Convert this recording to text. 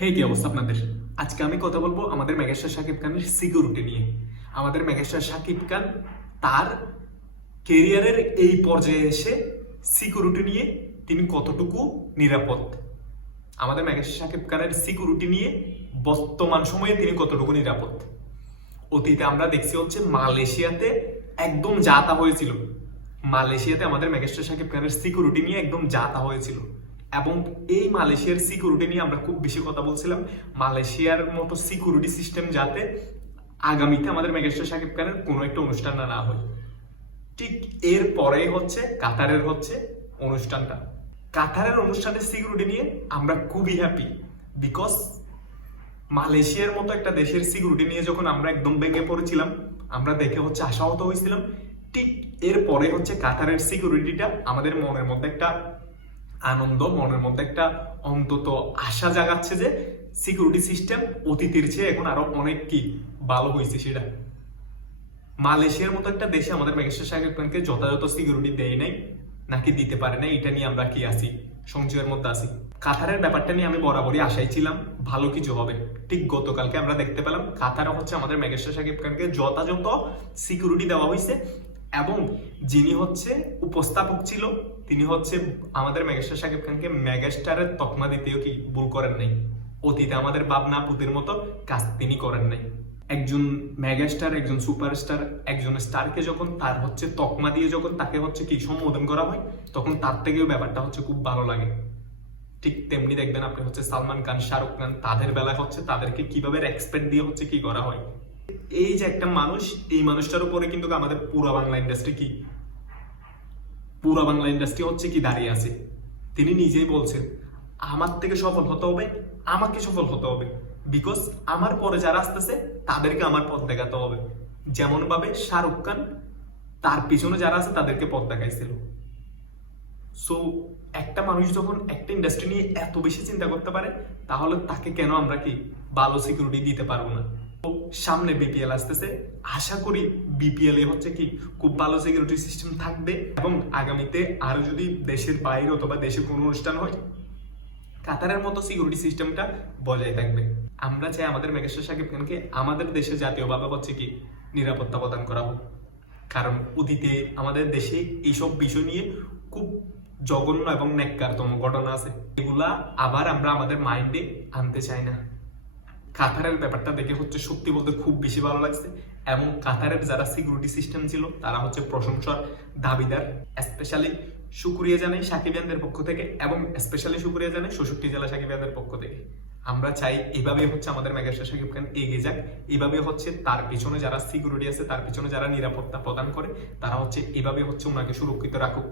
হে কি অবস্থা আপনাদের? আজকে আমি কথা বলবো আমাদের মেগাস্টার শাকিব খানের সিকিউরিটি নিয়ে। আমাদের মেগাস্টার শাকিব খান তার কেরিয়ারের এই পর্যায়ে এসে সিকিউরিটি নিয়ে তিনি কতটুকু নিরাপদ, আমাদের মেগাস্টার শাকিব খানের সিকিউরিটি নিয়ে বর্তমান সময়ে তিনি কতটুকু নিরাপদ। অতীতে আমরা দেখছি হচ্ছে মালয়েশিয়াতে একদম যা তা হয়েছিল। মালয়েশিয়াতে আমাদের মেগাস্টার শাকিব খানের সিকিউরিটি নিয়ে একদম যা তা হয়েছিল, এবং এই মালয়েশিয়ার সিকিউরিটি নিয়ে আমরা খুব বেশি কথা বলছিলাম। মালয়েশিয়ার মতো সিকিউরিটি সিস্টেম যাতে আগামীতে আমাদের মেগাস্টার শাকিব খানের কোনো একটা অনুষ্ঠান না হয়। ঠিক এর পরেই হচ্ছে কাতারের অনুষ্ঠানটা। কাতারের অনুষ্ঠানের সিকিউরিটি নিয়ে আমরা খুবই হ্যাপি, বিকজ মালয়েশিয়ার মতো একটা দেশের সিকিউরিটি নিয়ে যখন আমরা একদম ভেঙে পড়েছিলাম, আমরা দেখে আশাহত হয়েছিলাম। ঠিক এর পরে কাতারের সিকিউরিটিটা আমাদের মনের মধ্যে একটা আনন্দ, মনের মধ্যে একটা অন্তত আশা জাগাচ্ছে যে সিকিউরিটি সিস্টেম অতীতের চেয়ে এখন আরো অনেক কি ভালো হয়েছে। সেটা মালয়েশিয়ার মতো একটা দেশে আমাদের মেগাস্টার শাকিব খানকে যথাযথ সিকিউরিটি দেয় নাই, নাকি দিতে পারে না, এটা নিয়ে আমরা কি আছি, সংশয়ের মধ্যে আছি। কাতারের ব্যাপারটা নিয়ে আমি বরাবরই আশাই ছিলাম ভালো কিছু হবে। ঠিক গতকালকে আমরা দেখতে পেলাম কাতারে আমাদের মেগাস্টার শাকিব খানকে যথাযথ সিকিউরিটি দেওয়া হয়েছে, এবং যিনি উপস্থাপক ছিল তিনি আমাদের মেগাস্টার শাকিব খানকে মেগাস্টারের তকমা দিতেও কি ভুল করেন নাই। অতীতে আমাদের বাবনা পুতির মতো কাজ তিনি করেন নাই। একজন মেগাস্টার, একজন সুপারস্টার, একজন স্টারকে যখন তার তকমা দিয়ে যখন তাকে কি সম্বোধন করা হয়, তখন তার থেকেও ব্যাপারটা খুব ভালো লাগে। ঠিক তেমনি দেখবেন আপনি সালমান খান, শাহরুখ খান, তাদের বেলায় তাদেরকে কিভাবে রেসপেক্ট দিয়ে কি করা হয়। এই যে একটা মানুষ, এই মানুষটার উপরে কিন্তু আমাদের পুরো বাংলা ইন্ডাস্ট্রি কি দাঁড়িয়ে আছে। তিনি নিজেই বলছেন আমার থেকে সফল হতে হবে, আমাকে সফল হতে হবে, বিকজ আমার পরে যারা আসতেছে তাদেরকে আমার পথ দেখাতে হবে। যেমন ভাবে শাহরুখ খান তার পিছনে যারা আছে তাদেরকে পথ দেখাইছিল। সো একটা মানুষ যখন একটা ইন্ডাস্ট্রি নিয়ে এত বেশি চিন্তা করতে পারে, তাহলে তাকে কেন আমরা কি ভালো সিকিউরিটি দিতে পারবো না। তো সামনে বিপিএল আসতেছে, আশা করি বিপিএল এ কি খুব ভালো সিকিউরিটি সিস্টেম থাকবে, এবং আগামীতে আরো যদি দেশের বাইরে অথবা দেশে কোনো অনুষ্ঠান হয়, কাতারের মতো সিকিউরিটি সিস্টেমটা বজায় থাকবে। আমরা চাই আমাদের মেগাস্টার শাকিব খানকে আমাদের দেশে জাতীয়ভাবে কি নিরাপত্তা প্রদান করা হোক, কারণ অতীতে আমাদের দেশে এইসব বিষয় নিয়ে খুব জঘন্য এবং ন্যাক্কারতম ঘটনা আছে, এগুলা আবার আমরা আমাদের মাইন্ডে আনতে চাই না। কাতারের ব্যাপারটা দেখে সত্যি বলতে খুব বেশি ভালো লাগছে, এবং কাতারের যারা সিকিউরিটি সিস্টেম ছিল তারা প্রশংসার দাবিদার। স্পেশালি শুকরিয়া জানাই সাকিবিয়ানদের পক্ষ থেকে, এবং স্পেশালি শুকরিয়া জানাই ৬৬ জেলা সাকিবিয়ানদের পক্ষ থেকে। আমরা চাই এভাবে আমাদের মেগাস্টার শাকিব খান এগিয়ে যাক, এভাবে তার পিছনে যারা সিকিউরিটি আছে, তার পিছনে যারা নিরাপত্তা প্রদান করে, তারা এভাবে ওনাকে সুরক্ষিত রাখুক।